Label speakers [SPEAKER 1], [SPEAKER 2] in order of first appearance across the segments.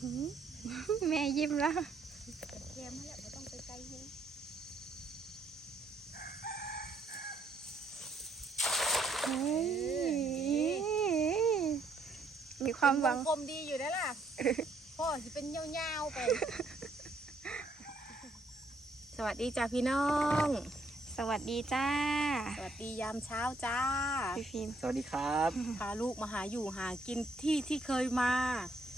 [SPEAKER 1] หือแม่ยิ้มแล้ว
[SPEAKER 2] แคมมาแล้วไม่ต้องไปไกลแฮง
[SPEAKER 1] เฮ้ยมีความหวัง
[SPEAKER 2] กลมๆดีอยู่ได้อล่ะพ่อสิเป็นยาวๆไป สวัสดีจ้าพี่น้อง
[SPEAKER 1] สวัสดีจ้า
[SPEAKER 2] สวัสดียามเช้าจ้า
[SPEAKER 1] พี่ฟิล์ม
[SPEAKER 3] สวัสดีครับ
[SPEAKER 2] พาลูกมาหาอยู่หากินที่ที่เคยมา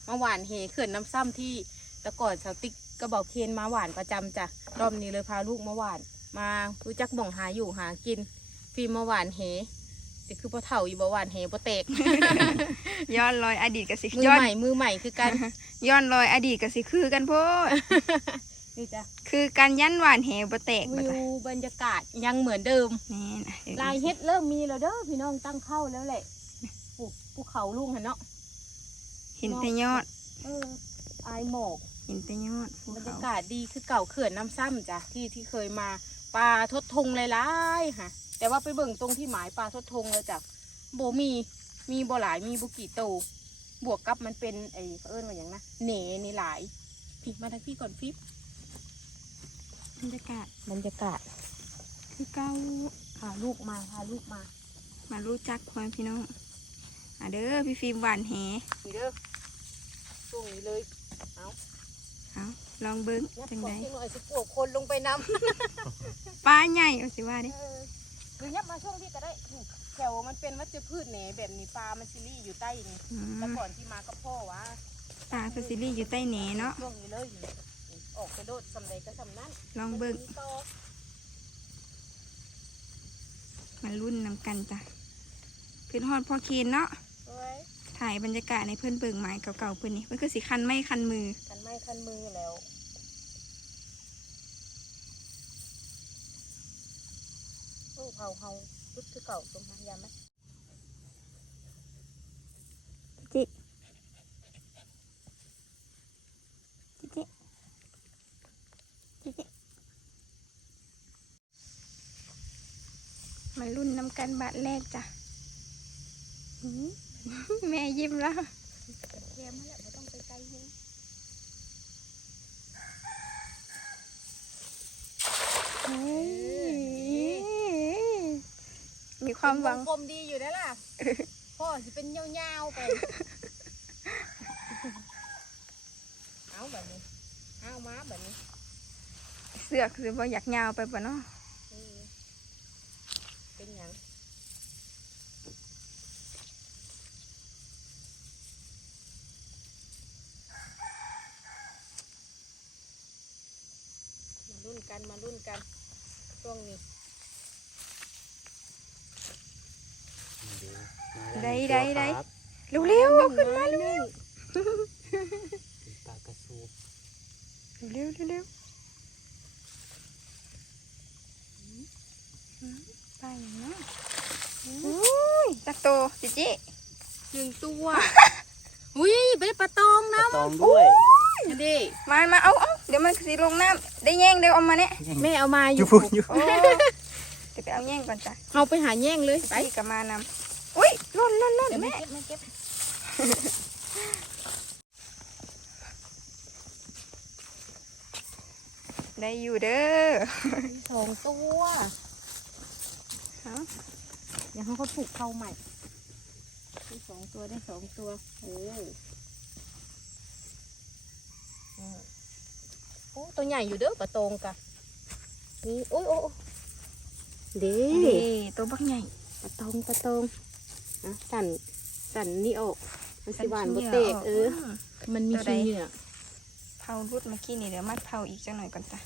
[SPEAKER 2] มาหวานเหเขื่อนน้ำซ้ำที่แต่ก่อนสาวติ๊กก็บอกเคนมาหวานประจำจ้ะรอบนี้เลยพาลูกมาหวาน มารู้จักบ่องหาอยู่หากินฟิล์มมาหวานเหแต่คือพอเถ่าอยู่บ่หวานเหบ่เตก
[SPEAKER 1] ย้อนรอยอดีตกับสิ
[SPEAKER 2] มือ
[SPEAKER 1] ย้อน
[SPEAKER 2] ใหม่มือใหม่คือกัน
[SPEAKER 1] ย้อนรอยอดีตกับสิคือกันโพด
[SPEAKER 2] นี่จ้ะ
[SPEAKER 1] คือการยันหวานแหวบ่แตกบ่
[SPEAKER 2] วิ
[SPEAKER 1] จ้ะ
[SPEAKER 2] วบรรยากาศยังเหมือนเดิม
[SPEAKER 1] นี่นะดี๋ว
[SPEAKER 2] ลายเฮ็ดเริ่มมีแล้วเด้อพี่น้องตั้งเข้าแล้วแหละปลูกภูเขาลุงหันเนาะ
[SPEAKER 1] เห็นแต่ยอด
[SPEAKER 2] เอออายหมอก
[SPEAKER 1] เห็นแต่ยอดภู
[SPEAKER 2] บรร
[SPEAKER 1] เขา
[SPEAKER 2] ยากาศดีคือเก่าเขื่อนน้ำซ้ำจ้ะที่ที่เคยมาปลาทดทงหลายๆค่ะ แต่ว่าไปเบิ่งตรงที่หมายปลาทดทงเลยจ้ะโบมีมีบ่หลายมีบุกี่โตวบวกกับมันเป็นไอ้เขาเอิ้นว่าอย่างนะเหนนี่หลายพี่มาทางพี่ก่อนฟิป
[SPEAKER 1] บรรยากาศ
[SPEAKER 2] บรรยากาศ
[SPEAKER 1] คือเก่า
[SPEAKER 2] พาลูกมาพาลูกมา
[SPEAKER 1] มารู้จักพ่อแม่พี่น้องอะเด้อพี่ฟิล์มหวานแห
[SPEAKER 2] นี่เด้อ ช่วงนี้เลยเอา
[SPEAKER 1] เอาลองเบิ้ง
[SPEAKER 2] ยัด
[SPEAKER 1] จัง
[SPEAKER 2] ขอ
[SPEAKER 1] ได
[SPEAKER 2] งที่หน่อยสิปวกคนลงไปน้ำ
[SPEAKER 1] ปลาใหญ่เอาสิว่าเด้
[SPEAKER 2] เออหรือยับมาช่วงที่ก็ได้นี่แถวมันเป็นวัชพืชแหนแบบนี้ปลามันซิลี่อยู่ใต้นี่
[SPEAKER 1] อื
[SPEAKER 2] แต่
[SPEAKER 1] ม
[SPEAKER 2] ก่อนที่มาก็พ่อวะ
[SPEAKER 1] ปลาซาซิลี่อยู่ใต้แหนเนาะ
[SPEAKER 2] ช่วงนี้เลยนี่ออกไปโดดสำใดก็สำนั้น
[SPEAKER 1] ลองเบิ้ง
[SPEAKER 2] มันมีต่อ
[SPEAKER 1] มารุ่นนำกันจ้ะขึ้นฮอดพ่อเคนเนาะ
[SPEAKER 2] เอ้ย
[SPEAKER 1] ถ่ายบรรยากาศในเพื่อนเบิ่งไม้เก่าๆเพื่อนนี่มันคือสิคันไม่คันมือ
[SPEAKER 2] คันไม้คันมือแล้วโอ้เผาเฮารุดคือเก่าตรงนั้นยามไหม
[SPEAKER 1] จิจิจิจิจิมารุ่นนำกันบาทแรกจ้ะหือ แม่ยิ้มแล้ว
[SPEAKER 2] แคมมาแล้วไม่ต้องไปไกลแฮง
[SPEAKER 1] เฮ้ยมีความหวัง
[SPEAKER 2] กลมๆดีอยู่ได้อล่ะ พ่อสิเป็นยาวๆไป เอาแบบนี้ เอามาแบบนี้
[SPEAKER 1] เสือกคือว่าอยากยาวไปปะเนาะ
[SPEAKER 2] เออเป็นหยังมารุ่นกันมารุ่นกันช่วงนี้
[SPEAKER 1] ได้ได้ได้เร็วๆเอาขึ้นมาเร็ว
[SPEAKER 3] ปลากระสูบ
[SPEAKER 1] ๆเร็วๆเร็วๆหืมไปอย่างเนาะอุ้ยจักโตจิจิ
[SPEAKER 2] หนึ่งตัวอุ้ยไปได้ปลาตอง
[SPEAKER 3] กระ
[SPEAKER 2] นะ
[SPEAKER 3] ตองด้วย
[SPEAKER 2] ดิ
[SPEAKER 1] มามาเอาเอาเดี๋ยวมันสิลงน้ำได้แย่งเดี๋ยวเอามาเนี่ย
[SPEAKER 2] แม่เอามาอ
[SPEAKER 3] อยู่
[SPEAKER 2] ยู่
[SPEAKER 3] พูอยู่
[SPEAKER 1] โอ้เดี๋ยวไปเอาแย่งก่อนจ้ะ
[SPEAKER 2] เอาไปหาแย่งเลยไป
[SPEAKER 1] ไปกับมานำ อุ้ยล่นล่นล่น
[SPEAKER 2] เดี๋ยวแม่
[SPEAKER 1] แม่
[SPEAKER 2] เก็บแม่เก็บ
[SPEAKER 1] ได้อยู่เด้อ
[SPEAKER 2] สองตัว
[SPEAKER 1] เอา
[SPEAKER 2] เดี๋ยวเขาก็ปลูกเข้าใหม่ได้สองตัวได้สองตัวเออเออโอ้ตัวใหญ่อยู่เด้อปลาตองกะนี่โอ้ยโอ้ยโอ้ยเด้
[SPEAKER 1] นี่ตัวบักใหญ่
[SPEAKER 2] ปลาตองปลาตอง อะสั่นสั่นนี่ออกมันสิหวาน
[SPEAKER 1] สั
[SPEAKER 2] บ่
[SPEAKER 1] ขี้
[SPEAKER 2] เตก
[SPEAKER 1] หงื่
[SPEAKER 2] เออ
[SPEAKER 1] ม
[SPEAKER 2] มันมี
[SPEAKER 1] ตัวใด
[SPEAKER 2] ขี้เหงื่อ
[SPEAKER 1] เผารุดเมื่อกี้นี่เดี๋ยวมัดเผาอีกจังหน่อยก่อนจ้ะ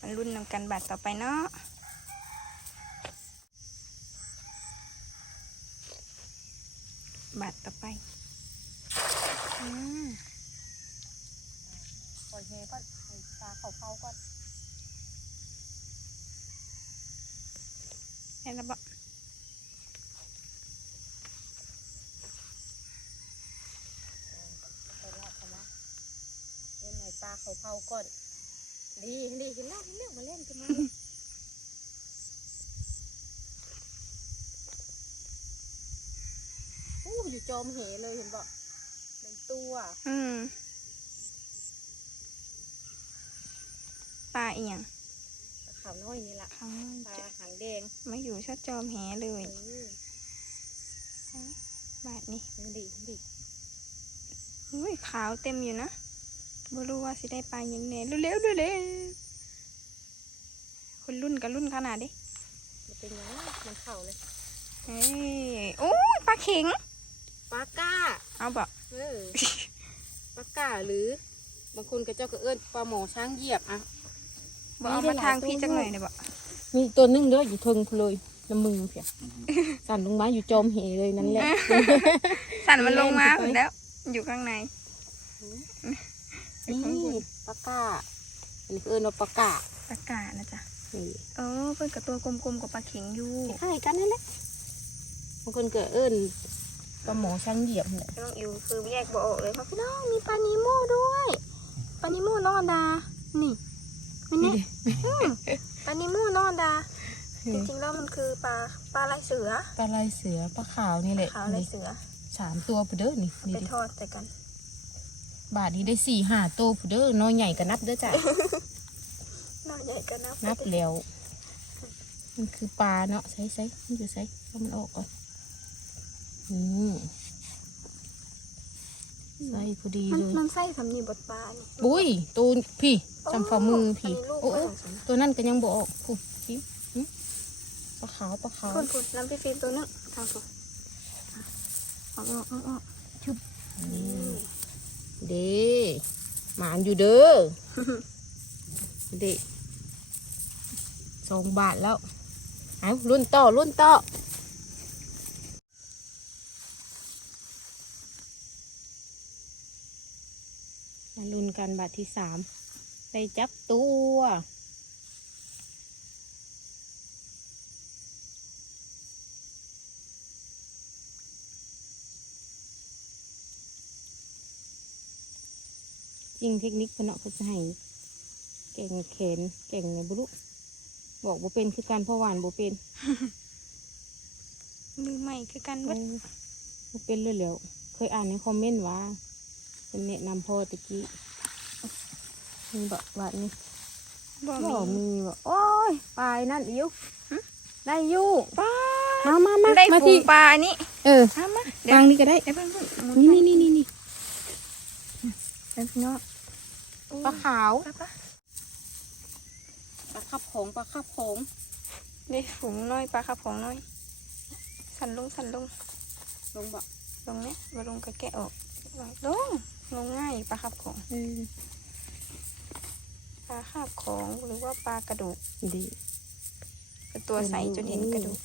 [SPEAKER 1] มันรุ่นนำกันบาทต่อไปเนาะบาทต่อไปอืม
[SPEAKER 2] ปล่อยแห่ก่อนให้ปลาเขาเผาก่อน
[SPEAKER 1] เห็นแล้วบ่
[SPEAKER 2] ไปรอบกันนะเล่นไหนปลาเขาเผาก่อน ดีดีเห็นแล้วเห็นแล้วมาเล่นกันมาโอ้อยู่จอมเหเลยเห็นบ่ตัว
[SPEAKER 1] อืมปลาอีหยัง
[SPEAKER 2] ปลาขาวน้อยนี่แหละ
[SPEAKER 1] เขา
[SPEAKER 2] ปลา
[SPEAKER 1] จะ
[SPEAKER 2] หางแดง
[SPEAKER 1] มาอยู่ชัดจอมแหเล
[SPEAKER 2] เอยอบา
[SPEAKER 1] ทนี้
[SPEAKER 2] มันดีมันดี
[SPEAKER 1] อุ้ยขาวเต็มอยู่นะ บ่รู้ว่าสิได้ปลาหยังแน่เร็วๆเร็วๆคนรุ่นกับรุ่นขนาดเด้
[SPEAKER 2] มันเป็นยังมันเข่าเลย
[SPEAKER 1] เฮ้ยโอ้ยปลาเข็ง
[SPEAKER 2] ปลาก้า
[SPEAKER 1] เอาบ่
[SPEAKER 2] เออปลาก้าหรือบางคนก็เจ้าก็เอิ้นปลาหมอช้างเหยียบอะ
[SPEAKER 1] บ่เอามาทางพี่จังหน่อยได้บ่
[SPEAKER 2] มีตัวนึงเด้ออยู่เทึงพูเลยน้ำมือเพียสั่นลงมาอยู่จอมเหเลยนั่นแหละ
[SPEAKER 1] สั่นมันลงมา
[SPEAKER 2] เล่นไป
[SPEAKER 1] หมดแล้ว อยู่ข้างใน
[SPEAKER 2] นี่ปลาก้าอันนี้คือเอิ้นว่าปลาก้า
[SPEAKER 1] ปลากานะจ๊ะ
[SPEAKER 2] นี่
[SPEAKER 1] เออเพิ่นกับตัวกลมๆกับปลาเข็งอยู่
[SPEAKER 2] คล้ายๆกันนั่นแหละบางคนก็เอิ้นปลาหมอช้างเหยียบนั่นแหละ
[SPEAKER 1] น้องอิวคือแยกบ่ออกเลยเพราะพี่น้องมีปลานิโม่ด้วยปลานิโม่น้องอันดา นี่มันนี่อืมปลานิโม่น้องอันดา จริงๆแล้วมันคือปลาปลาลายเสือ
[SPEAKER 2] ปลาลายเสือปลาขาวนี่แหละ
[SPEAKER 1] ขาวลายเสือ
[SPEAKER 2] สามตัวผู้เด้อนี่นี่
[SPEAKER 1] ไป
[SPEAKER 2] ดิ
[SPEAKER 1] ทอดใส่กัน
[SPEAKER 2] บาทนี้ได้สี่ห้าตัวผู้เด้อน้อยใหญ่ก็นับเด้อจ้ะ
[SPEAKER 1] น้องใหญ่กันนะ
[SPEAKER 2] นับแล้ว มันคือปลาเนาะใส่ใส่มันจะใส่เอามันออกก่อนอืมใส่พอดี
[SPEAKER 1] มัน
[SPEAKER 2] เลย
[SPEAKER 1] มันไส้สำนีบดปลานี่
[SPEAKER 2] บุ้ยตัวพี่จำฝ่ามือพี่
[SPEAKER 1] นนี้ลูก
[SPEAKER 2] โอ้
[SPEAKER 1] มัน
[SPEAKER 2] โอ้
[SPEAKER 1] ของฉัน
[SPEAKER 2] ตัวนั่นก็ยังบออกผู้พี่หึปลาขาวปลาขาว
[SPEAKER 1] คนคนน้ำพี่ฟิล์มตัวนึงทางตัวออกออกออกออก
[SPEAKER 2] อืม เด้หมานอยู่เด้อเด็สองบาทแล้วเอารุ่นต่อรุ่นต่อมาลุ้นกันบาทที่สามได้จับตัว จริงเทคนิคเพนเนาะเขาจะให้เก่งเขนเก่งในบุรุบอกบ่เป็นคือการพ่อหวานบ่เป็น
[SPEAKER 1] มือใหม่คือกัน
[SPEAKER 2] เอ
[SPEAKER 1] เวัด
[SPEAKER 2] อบ่เป็นเลยแล้วเคยอ่านในคอมเมนต์ว่าเป็นแนะนำพ่อตะกี้มีบอกว่านี่
[SPEAKER 1] บ่
[SPEAKER 2] บ่
[SPEAKER 1] มี
[SPEAKER 2] มีบอกโอ้ยปลายนั่นอิ๋วได้อยู่
[SPEAKER 1] ปลา
[SPEAKER 2] มามามา
[SPEAKER 1] ได้
[SPEAKER 2] มา
[SPEAKER 1] ฝู
[SPEAKER 2] ที่
[SPEAKER 1] งปลาอันนี้
[SPEAKER 2] เออ
[SPEAKER 1] ทำมา
[SPEAKER 2] ทางนี้ก็ได้
[SPEAKER 1] เดี๋ยวเพิ่งเพิ่งหมุ
[SPEAKER 2] นี่
[SPEAKER 1] ไป
[SPEAKER 2] นี่นี่นี่ นี่
[SPEAKER 1] เดี๋ยวพี่น้อง
[SPEAKER 2] ปลาขาว
[SPEAKER 1] ปลาปลา
[SPEAKER 2] ปลาขับโขงปลาขับโขง
[SPEAKER 1] ได้ฝูงน้อยปลาขับของน้อย สั่นลงสั่นลง
[SPEAKER 2] ลงบอก
[SPEAKER 1] ลงเนี้ยมาลงก็แกะออกลงลงง่ายปลาขับของ
[SPEAKER 2] เออ
[SPEAKER 1] ปลาคาบของหรือว่าปลากระดูก
[SPEAKER 2] ดี
[SPEAKER 1] เป็นตัวใสจนเห็นกระดูก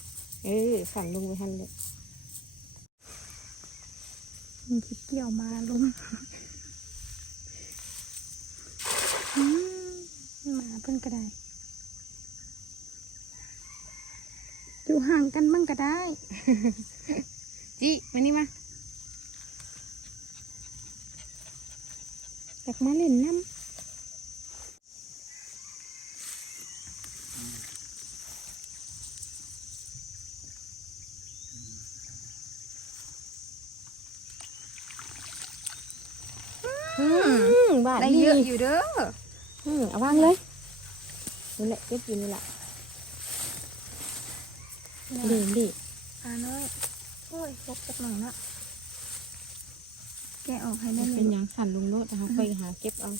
[SPEAKER 2] เออสั่นลงไปทันเลย
[SPEAKER 1] มันที่เกี่ยวมาลงอืมหมา เพิ่นก็ได้ อยู่ห่างกันบ้างก็ได้
[SPEAKER 2] จิมานี่มาจากมาเล่นน้ำอืมบาท
[SPEAKER 1] ได้
[SPEAKER 2] นี่
[SPEAKER 1] เยอะอยู่เด้อ
[SPEAKER 2] อืมเอาวางเลย นี่แหละเก็บอยู่นี่แหละดีดี
[SPEAKER 1] ปลาน้อยโอ้ยลกจักหน่อยนะแกะออกให้ได้เล
[SPEAKER 2] เป็
[SPEAKER 1] ย
[SPEAKER 2] นหยังสั่นลงโลดนะคะไปหาเก็บเอา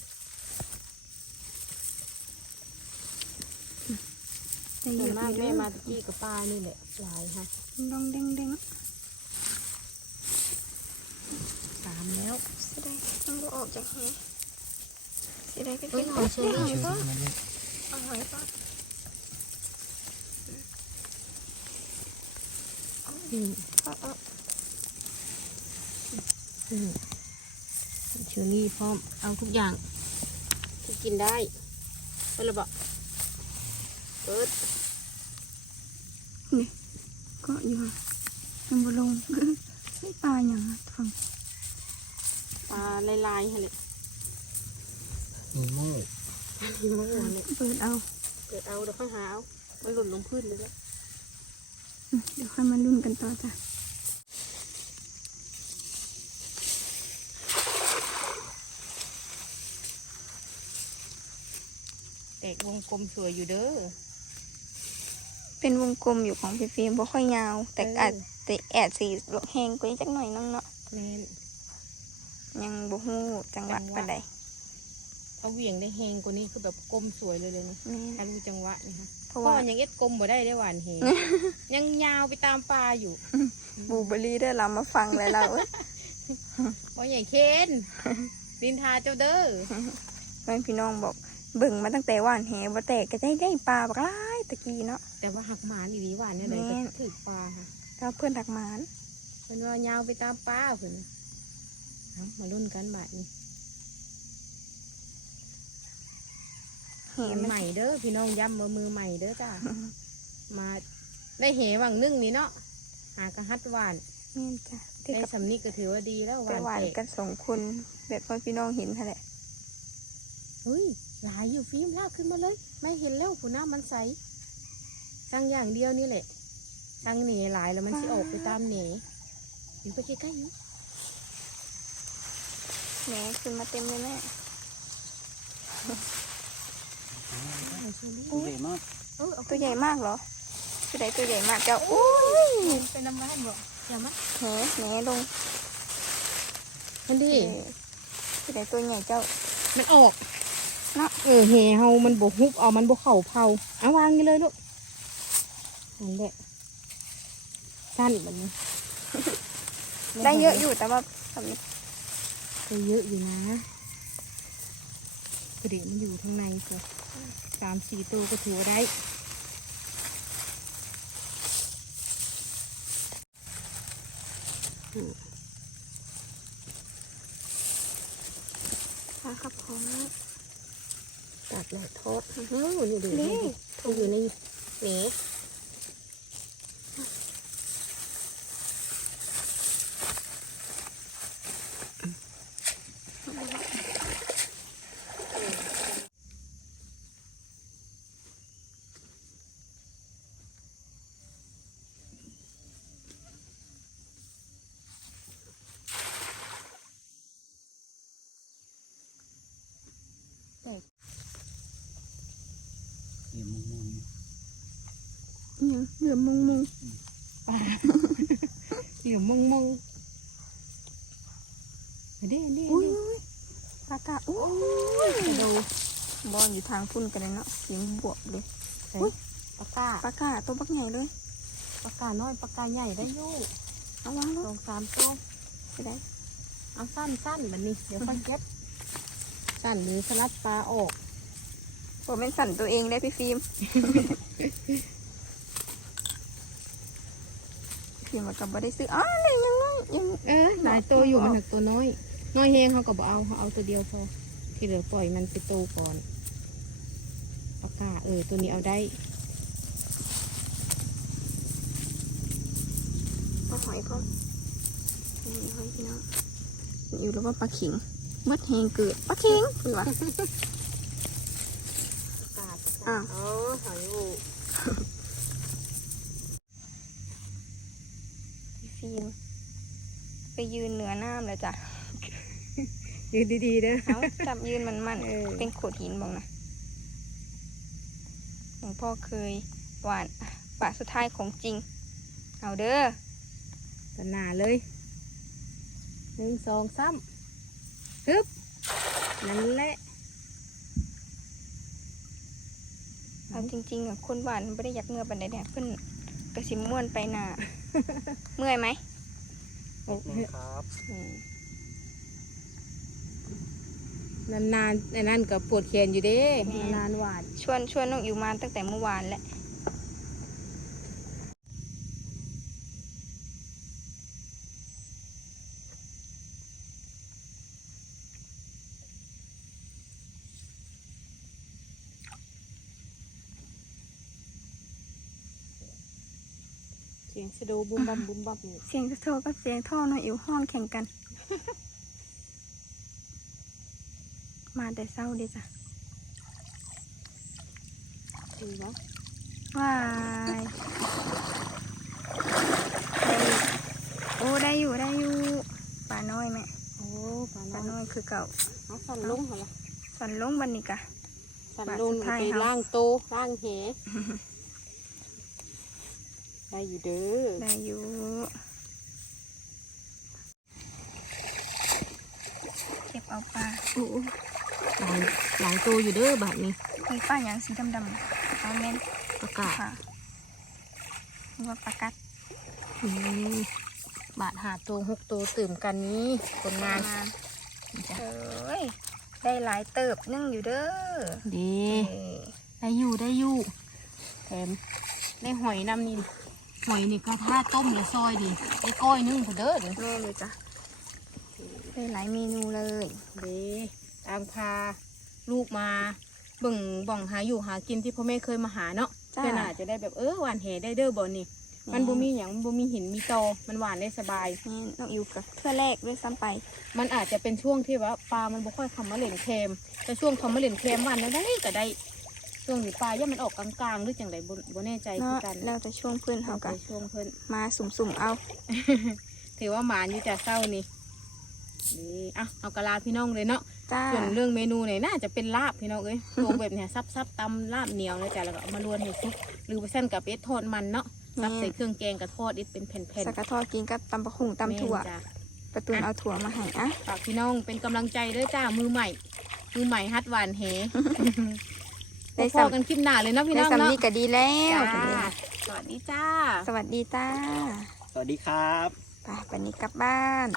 [SPEAKER 1] ได้เย
[SPEAKER 2] ส่วน
[SPEAKER 1] อะ
[SPEAKER 2] มาก
[SPEAKER 1] อยู่
[SPEAKER 2] แม่
[SPEAKER 1] เด้อ
[SPEAKER 2] มาตะกี้กับป้านี่แหละหลายค่ะ
[SPEAKER 1] ดองเด้งเด้ง
[SPEAKER 2] สามแล้ว
[SPEAKER 1] สิได้ต้องดูออกจากแฮสิได้ก็
[SPEAKER 2] เฮ้
[SPEAKER 1] กิ
[SPEAKER 2] ย
[SPEAKER 1] นห
[SPEAKER 2] เอา
[SPEAKER 1] อย
[SPEAKER 2] เชอรี่
[SPEAKER 1] หอยก็
[SPEAKER 3] มัน เลย
[SPEAKER 1] เอาหอยก็
[SPEAKER 2] อืม
[SPEAKER 1] เอาเอา
[SPEAKER 2] อืมเชอรี่พร้อม เอาทุกอย่างที่กินได้เปิดระเบิดเปิด
[SPEAKER 1] ก็อยู่ค่ะยังบ่ลงไม่ปลาอย่างอะฟัง
[SPEAKER 2] ปลาลายๆฮะเลย
[SPEAKER 3] มีโม่
[SPEAKER 2] เปิ
[SPEAKER 1] ดเอา
[SPEAKER 2] เปิดเอาเดี๋ยวค่อยหาเอามันหล่นลงพื้นเลย
[SPEAKER 1] เดี๋ยวค่อยมาลุ้นกันต่อจ้ะแต
[SPEAKER 2] กวงกลมสวยอยู่เด้อ
[SPEAKER 1] เป็นวงกลมอยู่ของพี่ฟิล์มบ่ค่อยยาว แต่
[SPEAKER 2] อา
[SPEAKER 1] จจะแอดสีหลวกแหงกว้จักหน่อยนึงเนาะยังบ่ฮู้จังหวะปะไใด
[SPEAKER 2] เอาเหวี่ยงได้แหงกว่านี้คือแบบกลมสวยเลยเลยนี่
[SPEAKER 1] แม่น
[SPEAKER 2] ถ้ารู้จังหวะนี่ค่ะ
[SPEAKER 1] เพ
[SPEAKER 2] เพ
[SPEAKER 1] ราะ
[SPEAKER 2] ราะ
[SPEAKER 1] ว่า
[SPEAKER 2] ว่ายังเอ็ดกลมบ่ได้ได้หวานเหยังยาวไปตามปลาอยู่
[SPEAKER 1] บลูเบอร์รี่ได้เรามาฟังเลยเราเอ้ย
[SPEAKER 2] เพราะใหญ่เคนดินทาเจ้าเด้อ
[SPEAKER 1] แม่พี่น้องบอกเบิ่งมาตั้งแต่ว่านแหบ่แตกก็ได้ได้ปลาบักหลายตะกี้เนาะ
[SPEAKER 2] แต่ว่าหักหมานอีหลีหวานเนี่ยเลย
[SPEAKER 1] แม่
[SPEAKER 2] ก็ถือปลาค่ะ
[SPEAKER 1] ก็เพื่อนถักหมาน
[SPEAKER 2] เป็นว่ายาวไปตามปลาเพิ่นเอามาลุ้นกันบาดนี้
[SPEAKER 1] แหมัน
[SPEAKER 2] ใหม่เด้อพี่น้องย้ำมามือใหม่เด้อจ้ามาได้เหหวังนึ่งนี่เนาะหากระฮัดหวาน
[SPEAKER 1] แม่นจ้ะที่
[SPEAKER 2] ได้
[SPEAKER 1] กับ
[SPEAKER 2] สำนีก็ถือว่าดีแล้วห
[SPEAKER 1] ไป
[SPEAKER 2] วาน
[SPEAKER 1] หวาน
[SPEAKER 2] เตะ
[SPEAKER 1] กันสองคนแบบพ่อพี่น้องเห็นหั่นแหละ
[SPEAKER 2] เฮ้ยหลายอยู่ฟิล์มลากขึ้นมาเลย ไม่เห็นแล้วผู้น้ามันใสสั่งอย่างเดียวนี่แหละสั่งเหนหลายแล้วมันสิออกไปตามเหนอยู่ไปใกล้ๆอยู่
[SPEAKER 1] แหมขึ้นมาเต็มเลยแม่
[SPEAKER 3] ตัวใหญ่มาก
[SPEAKER 2] เออเอา
[SPEAKER 1] ตัวใหญ่มากเหรอตัวใดตัวใหญ่มากเจ้าโอ้ย
[SPEAKER 2] เป็นน้ำมันบ่อย่ามา
[SPEAKER 1] แหมแหมลง
[SPEAKER 2] มันดี
[SPEAKER 1] เออตัวใดตัวใหญ่เจ้า
[SPEAKER 2] มันออก
[SPEAKER 1] เนาะ
[SPEAKER 2] เออเหเฮามันบกฮุบเอามันบกเข่าเผาเอาวางนี่เลยลูกนั่นแหละสั้นแบบนี้
[SPEAKER 1] ได้เยอะอยู่แต่ว่าทำ
[SPEAKER 2] ได้เยอะอยู่นะกระเด็นมันอยู่ข้างในตัว สามสี่ตัวก็ถือว่าได้
[SPEAKER 1] ปลาครับของ
[SPEAKER 2] ตัดแล้วทอดอื้อหือนี่ดู
[SPEAKER 1] นี่
[SPEAKER 2] มันอยู่ในเหน
[SPEAKER 3] เดี๋ยวมุมมุม
[SPEAKER 1] เนี่ยเหลือมุงมุง
[SPEAKER 2] เดี๋ยวมึงมึงเด้เด้
[SPEAKER 1] อุ้ย
[SPEAKER 2] เด้
[SPEAKER 1] ปลาตาอุ้ย
[SPEAKER 2] กระโดด
[SPEAKER 1] บอลอยู่ทางพุ่นกันเลยเนาะเสียงบวกเลย
[SPEAKER 2] ปากกา
[SPEAKER 1] ปลากาตัวบักใหญ่เลย
[SPEAKER 2] ปากกาน้อยปากกาใหญ่ได้อยู่
[SPEAKER 1] เอาวางล
[SPEAKER 2] ส
[SPEAKER 1] ง
[SPEAKER 2] องสามตัว
[SPEAKER 1] ไปได้
[SPEAKER 2] เอาสั้นสั้นแบบนี้เดี๋ยวค่อยเก็บสั้นหรือสลัดปลาออก
[SPEAKER 1] ผมเป็นสั่นตัวเองได้พี่ฟิล์ม ฟิล์มมันก็บ่ได้ซื้ออ๋อเลยยังน้อยยัง
[SPEAKER 2] เออหลายตัวอยู่มันหนักตัวน้อย น้อยเฮงเขาก็บอกเอาเขาเอาตัวเดียวพอ ที่เหลือปล่อยมันไปโตก่อนปากกาเออ ตัวนี้เอาได้
[SPEAKER 1] ปลาหอยพ่อนี่หอยพี่น้องอยู่แล้วว่าปลาขิงเบิดแหงเกิดปลาขิงคือวะ
[SPEAKER 2] ปากกา
[SPEAKER 1] อ้าว
[SPEAKER 2] เออหอยอู
[SPEAKER 1] พี่ฟิล์มไปยืนเหนือน้ำเลยจ้ะ
[SPEAKER 2] ยืนดีๆเด้อ
[SPEAKER 1] เอาจับยืนมันมันๆ
[SPEAKER 2] เออ
[SPEAKER 1] เป็นโขดหินบอกนะหลวงพ่อเคยหวานปะสุดท้ายของจริง เอาเด้อ
[SPEAKER 2] ตหนาเลยหนึ่งสองสามฮึบนั่นแหละ
[SPEAKER 1] อาจริงๆอะคนหวานไม่ได้อยากเมื่อปันใดเนี่ยเพิ่นกระสิม่วนไปหนาเมื่อยไหม
[SPEAKER 2] โอ้
[SPEAKER 3] ครับ
[SPEAKER 1] อืม
[SPEAKER 2] นานๆในนั่นก็ปวดแขนอยู่เด้นานๆหวาน
[SPEAKER 1] ชวนชวนน้องอิวมาตั้งแต่เมื่อวานแล้วะ
[SPEAKER 2] โดบุมบัมบุมบัมนี่
[SPEAKER 1] เสียงโทรกับเสียงท่อน้องอิวห้องแข่งกัน มาแต่เศร้าเดีจ้ะ
[SPEAKER 2] คือวะ
[SPEAKER 1] ว้ายได้อยู่โอ้ได้อยู่ได้อยู่ปลาน้อยแม่
[SPEAKER 2] โอ้ปลา
[SPEAKER 1] ปลา
[SPEAKER 2] น้
[SPEAKER 1] น้
[SPEAKER 2] อย
[SPEAKER 1] อยคือเก่า
[SPEAKER 2] เอาสั่นลงเหรอ
[SPEAKER 1] สันลงบันนี้กะ
[SPEAKER 2] สัน
[SPEAKER 1] บาท
[SPEAKER 2] ลุน
[SPEAKER 1] สุดท้าย
[SPEAKER 2] ไป
[SPEAKER 1] เฮา
[SPEAKER 2] ล่างโตล่างเห ได้อยู่เด้อ
[SPEAKER 1] ได้อยู่เก็บเอาปลา
[SPEAKER 2] โอ้หลายหลายตัวอยู่เด้อบาทนี้
[SPEAKER 1] มีปลาอย่างสีดำๆเอาเมน
[SPEAKER 2] ประกาศ
[SPEAKER 1] ค่ะหรือว่าปลากัด
[SPEAKER 2] อืมบาทหาตัวหกตัวตื่มกันนี้ผลงาน
[SPEAKER 1] เอ้ยได้หลายเติบนึ่งอยู่เด้อ
[SPEAKER 2] ดี
[SPEAKER 1] เอ้ย
[SPEAKER 2] ได้อยู่ได้อยู่แถมได้หอยน้ำนี่ หอยนี่ก็ถ้าต้มและซอยดีได้ก้อยนึ่งเถอะเด้อ
[SPEAKER 1] แม่เลยจ้ะได้หลายเมนูเลย
[SPEAKER 2] เด้ตามพาลูกมาเบิ่งบ่องหาอยู่หากินที่พ่อแม่เคยมาหาเนาะ
[SPEAKER 1] จ้า
[SPEAKER 2] เพื่อนอาจจะได้แบบเออหวานแหได้เด้อบ่นี่มันบ่มีอย่างบ่มีหินมีตอมันหวานได้สบาย
[SPEAKER 1] นี่น้องอิวกับเพื่อแรกด้วยซ้ำไป
[SPEAKER 2] มันอาจจะเป็นช่วงที่ว่าปลามันบ่ค่อยคำมาเล่นเค็มแต่ช่วงคำมาเล่นเค็มวันนั้นได้ก็ได้ ช่วงนี้ปลาย่ามันออกกลางๆหรือจังไดบ่บ่แน่ใจคือ
[SPEAKER 1] เนาะ
[SPEAKER 2] กัน
[SPEAKER 1] แล้วแต่ช่วงเพื่อนเขากั
[SPEAKER 2] แต่ช่วงเพิ่น
[SPEAKER 1] มาสุ่มๆเอา
[SPEAKER 2] ถือว่าหมานอยู่จะเศร้านี่นี่อะเอากะลาพี่น้องเลยเนาะ
[SPEAKER 1] จ้า
[SPEAKER 2] ส่วนเรื่องเมนูเนี่ยน่าจะเป็นลาบพี่น้องเอ้ย ตัวแบบเนี่ยซับซับๆตำลาบเหนียวนะจ๊ะแล้วก็เอามาลวนให้ซุกหรือไปเส้นกับเอ็ดทอดมันเนาะซับใส่เครื่องแกงกับทอดเอ็ดเป็นแผ่น
[SPEAKER 1] สักกะทอดกินกับตำปะคุง
[SPEAKER 2] ๆ
[SPEAKER 1] ตำถั่ว
[SPEAKER 2] แม่นจ้ะ
[SPEAKER 1] ประตูนเอาถั่วมาให้อะ
[SPEAKER 2] ฝากพี่น้องเป็นกำลังใจด้วยจ้ามือใหม่ มือใหม่ฮัดหวานเห
[SPEAKER 1] ได้
[SPEAKER 2] พอ
[SPEAKER 1] สำ
[SPEAKER 2] กันคลิปหน้าเลยเนาะพี่
[SPEAKER 1] ได้
[SPEAKER 2] น้อง
[SPEAKER 1] สำ
[SPEAKER 2] เนาะ
[SPEAKER 1] นีก็ดีแล้ว
[SPEAKER 2] จ้าสวัสดีจ้า
[SPEAKER 1] สวัสดีจ้า
[SPEAKER 3] สวัสดีครับ
[SPEAKER 1] ไปวันนี้กลับบ้าน